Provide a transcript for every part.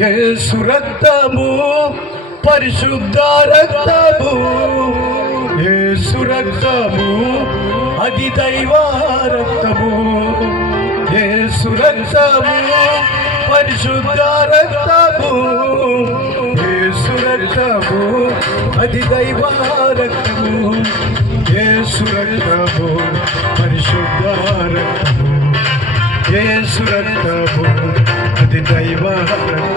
యేసు రక్తము పరిశుద్ధ రక్తము, యేసు రక్తము అది దైవ రక్తము, యేసు రక్తము పరిశుద్ధ రక్తము, యేసు రక్తము అది దైవ రక్తము, యేసు రక్తము పరిశుద్ధ రక్తము, యేసు రక్తము అది దైవ రక్తము.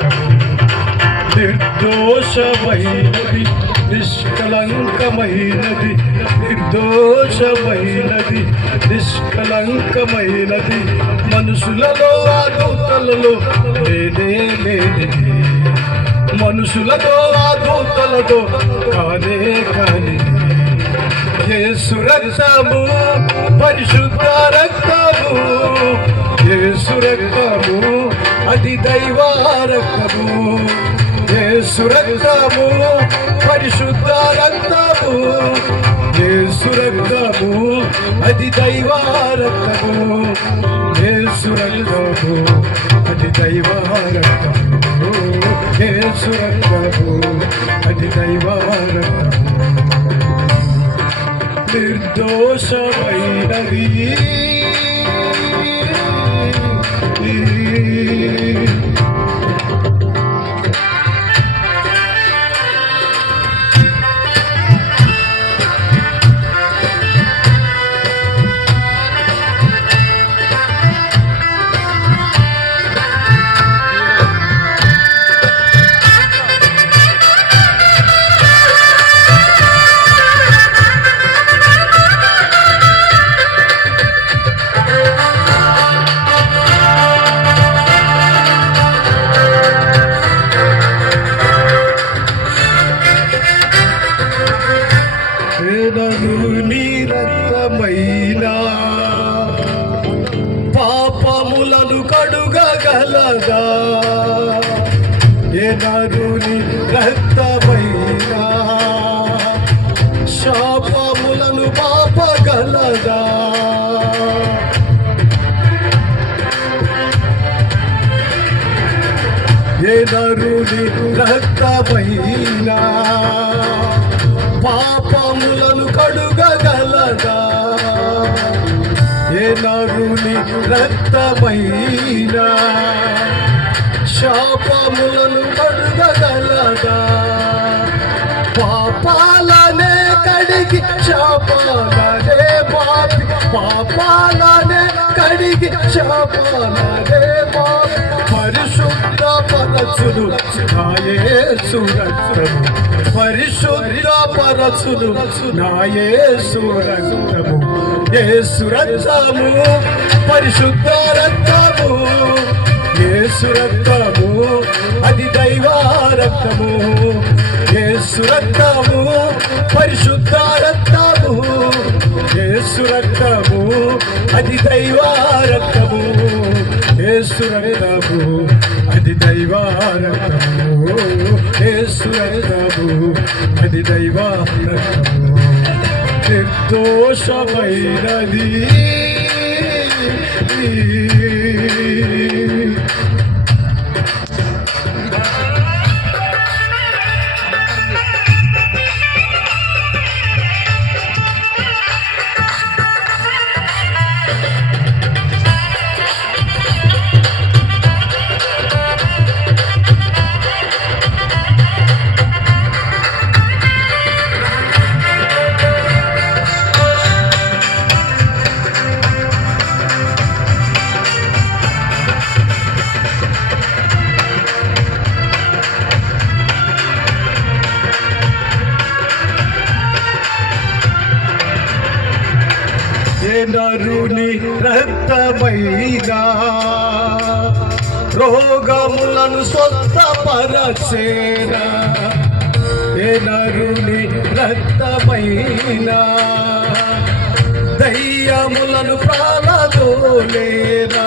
నిర్దోషమైనది నిష్కలంకమైనది, నిర్దోషమైనది నిష్కలంకమైనది, మనుషులలో ఆదూతలలో లేనే లేనిది, మనుషులలో ఆదూతలతో కానే కాని యేసు రక్తము పరిశుద్ధ రక్తము, యేసు రక్తము అది దైవ రక్తము, యేసు రక్తము పరిశుద్ధ రక్తము, యేసు రక్తము అది దైవ రక్తము, యేసు రక్తము అది దైవ రక్తము, యేసు రక్తము అది దైవ రక్తము. నిర్దోషమైనది పాపములను కడుగగలదా, ఏ నరుని రక్తమైనా శాపములను పాపగలదా, ఏ నరుని రక్తమైనా పాపములను కడుగగలదా, ఏ నరుని రక్తమైనా శాపములను కడుగగలదా, పాపాలనే కడిగి శాపాలనే పాపి, పాపాలనే కడిగి శాపాలనే పాపి పరిశుద్ధ పరచును నా యేసు రక్తము, పరిశుద్ధ పరచును నా యేసు రక్తము, యేసు రక్తము పరిశుద్ధ రక్తము, యేసు రక్తము అది దైవ రక్తము, యేసు రక్తము పరిశుద్ధ రక్తము, యేసు రక్తము అది దైవ రక్తము, యేసు రక్తము అది దైవ రక్తము, యేసు రక్తము అది దైవ రక్తము. నిర్దోషమైనది నరుని రక్తమైనా రోగములను స్వస్థపరచేనా, ఏ నరుని రక్తమైనా దయ్యములను ప్రాణదోలేనా,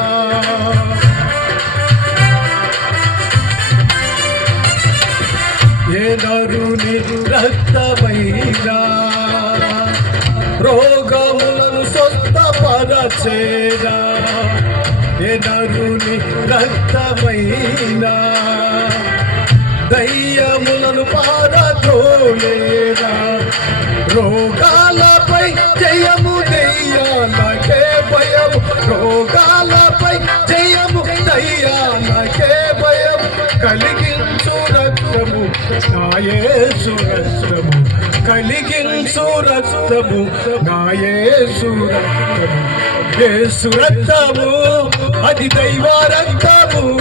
ఏ నరుని రక్తమైనా రోగములను స్వస్థపరచేనా, ఏ నరుని రక్తమైనా దయ్యములను పారద్రోలేరా. రోగాలపై జయము, దయ్యాలకే భయము. రోగాలపై జయము, దయ్యాలకే భయము. కలిగించు రక్తము నా యేసు రక్తము. కలిగించు రక్తము నా యేసు రక్తము. యేసు రక్తము అది దైవ రక్తము.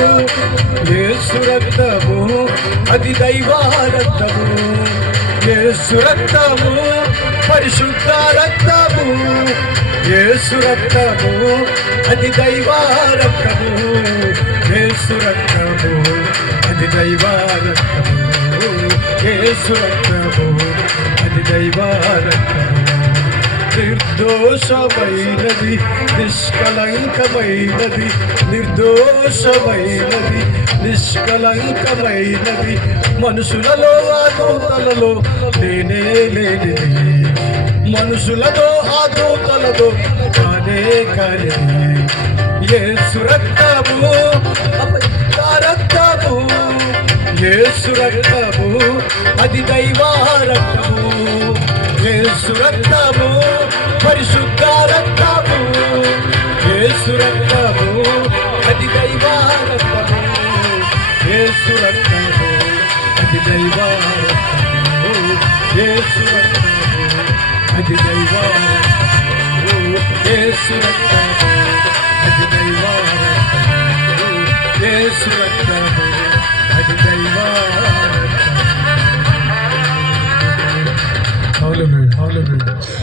యేసు రక్తము అది దైవ రక్తము. యేసు రక్తము పరిశుద్ధ రక్తము. యేసు రక్తము అది దైవ రక్తము. యేసు రక్తము అది దైవ రక్తము. యేసు రక్తము అది దైవ రక్తము. నిర్దోషమైనది, నిష్కలంకమైనది, నిర్దోషమైనది, నిష్కలంకమైనది. మనుషులలో ఆదూతలలో లేనే లేనిది. మనుషులతో ఆదూతలతో కానే కానిది. యేసు రక్తము రక్తము. యేసు రక్తము అది దైవ రక్తము. యేసు రక్తము పరిశుద్ధ రక్తము. యేసు రక్తము అది దైవ రక్తము. యేసు రక్తము అది దైవ రక్తము. యేసు రక్తము అది దైవ రక్తము. యేసు రక్తము అది దైవ రక్తము. యేసు రక్తము అది దైవ